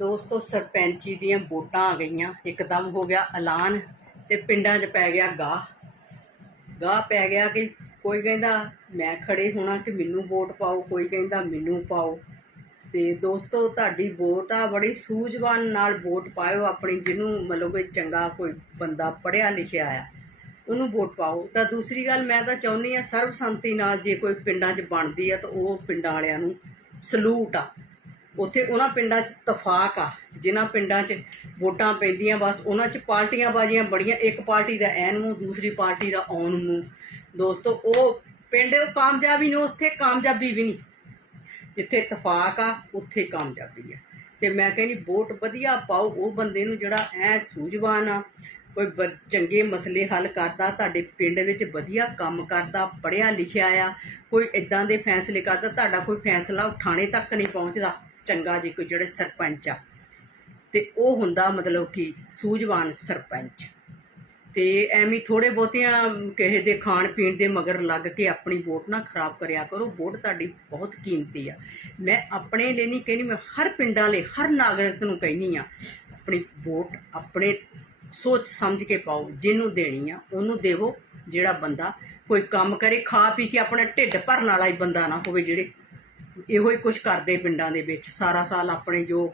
ਦੋਸਤੋ, ਸਰਪੰਚੀ ਦੀਆਂ ਵੋਟਾਂ ਆ ਗਈਆਂ। ਇੱਕਦਮ ਹੋ ਗਿਆ ਐਲਾਨ ਤੇ ਪਿੰਡਾਂ 'ਚ ਪੈ ਗਿਆ ਗਾਹ। ਗਾਹ ਪੈ ਗਿਆ ਕਿ ਕੋਈ ਕਹਿੰਦਾ, ਮੈਂ ਖੜੇ ਹੋਣਾ ਕਿ ਮੈਨੂੰ ਵੋਟ ਪਾਓ? ਕੋਈ ਕਹਿੰਦਾ, ਮੈਨੂੰ ਪਾਓ? ਤੇ ਦੋਸਤੋ, ਤੁਹਾਡੀ ਵੋਟ ਆ, ਬੜੀ ਸੂਝਵਾਨ ਨਾਲ ਵੋਟ ਪਾਇਓ। ਆਪਣੀ ਜਿਹਨੂੰ ਮਤਲਬ ਕੋਈ ਚੰਗਾ ਕੋਈ ਬੰਦਾ ਪੜ੍ਹਿਆ ਲਿਖਿਆ ਆ, ਉਹਨੂੰ ਵੋਟ ਪਾਓ। ਤਾਂ ਦੂਸਰੀ ਗੱਲ, ਮੈਂ ਤਾਂ ਚਾਹੁੰਦੀ ਆ ਸਰਬਸੰਮਤੀ ਨਾਲ ਜੇ ਕੋਈ ਪਿੰਡਾਂ 'ਚ ਬਣਦੀ ਆ, ਤਾਂ ਉਹ ਪਿੰਡਾਂ ਵਾਲਿਆਂ ਨੂੰ ਸਲੂਟ ਆ। ਉੱਥੇ ਉਹਨਾਂ ਪਿੰਡਾਂ 'ਚ ਤਫਾਕ ਆ, ਜਿਨ੍ਹਾਂ ਪਿੰਡਾਂ 'ਚ ਵੋਟਾਂ ਪੈਂਦੀਆਂ, ਬਸ ਉਹਨਾਂ 'ਚ ਪਾਰਟੀਆਂ ਬਾਜ਼ੀਆਂ ਬੜੀਆਂ, ਇੱਕ ਪਾਰਟੀ ਦਾ ਐਨ ਨੂੰ ਦੂਸਰੀ ਪਾਰਟੀ ਦਾ ਔਨ ਨੂੰ ਦੋਸਤੋ, ਉਹ ਪਿੰਡ ਕਾਮਯਾਬੀ ਨੂੰ, ਉੱਥੇ ਕਾਮਯਾਬੀ ਵੀ ਨਹੀਂ। ਜਿੱਥੇ ਤਫਾਕ ਆ, ਉੱਥੇ ਕਾਮਯਾਬੀ ਆ। ਤੇ ਮੈਂ ਕਹਿੰਦੀ, ਵੋਟ ਵਧੀਆ ਪਾਓ, ਉਹ ਬੰਦੇ ਨੂੰ ਜਿਹੜਾ ਐ ਸੂਝਵਾਨ ਆ, ਕੋਈ ਬ- ਚੰਗੇ ਮਸਲੇ ਹੱਲ ਕਰਦਾ, ਤੁਹਾਡੇ ਪਿੰਡ ਵਿੱਚ ਵਧੀਆ ਕੰਮ ਕਰਦਾ, ਪੜ੍ਹਿਆ ਲਿਖਿਆ ਆ, ਕੋਈ ਇਦਾਂ ਦੇ ਫੈਸਲੇ ਕਰਦਾ, ਤੁਹਾਡਾ ਕੋਈ ਫੈਸਲਾ ਉਹ ਥਾਣੇ ਤੱਕ ਨਹੀਂ ਪਹੁੰਚਦਾ। ਚੰਗਾ ਜੀ ਕੋਈ ਜਿਹੜੇ ਸਰਪੰਚ ਆ। ਤੇ ਉਹ ਹੁੰਦਾ ਮਤਲਬ ਕਿ ਸੂਝਵਾਨ ਸਰਪੰਚ। ਤੇ ਐਵੇਂ ਥੋੜੇ ਬਹੁਤਿਆਂ ਕਿਸੇ ਦੇ ਖਾਣ ਪੀਣ ਦੇ ਮਗਰ ਲੱਗ ਕੇ ਆਪਣੀ ਵੋਟ ਨਾ ਖਰਾਬ ਕਰਿਆ ਕਰੋ। ਵੋਟ ਤੁਹਾਡੀ ਬਹੁਤ ਕੀਮਤੀ ਆ। ਮੈਂ ਆਪਣੇ ਲਈ ਨਹੀਂ ਕਹਿੰਦੀ, ਮੈਂ ਹਰ ਪਿੰਡਾਂ ਲਈ, ਹਰ ਨਾਗਰਿਕ ਨੂੰ ਕਹਿੰਦੀ ਆ, ਆਪਣੀ ਵੋਟ ਆਪਣੇ ਸੋਚ ਸਮਝ ਕੇ ਪਾਓ, ਜਿਹਨੂੰ ਦੇਣੀ ਆ, ਉਹਨੂੰ ਦੇਵੋ ਜਿਹੜਾ ਬੰਦਾ ਕੋਈ ਕੰਮ ਕਰੇ, ਖਾ ਪੀ ਕੇ ਆਪਣਾ ਢਿੱਡ ਭਰਨ ਵਾਲਾ ਹੀ ਬੰਦਾ ਨਾ ਹੋਵੇ ਜਿਹੜੇ ਇਹੋ ਹੀ ਕੁਛ ਕਰਦੇ ਪਿੰਡਾਂ ਦੇ ਵਿੱਚ ਸਾਰਾ ਸਾਲ ਆਪਣੇ ਜੋ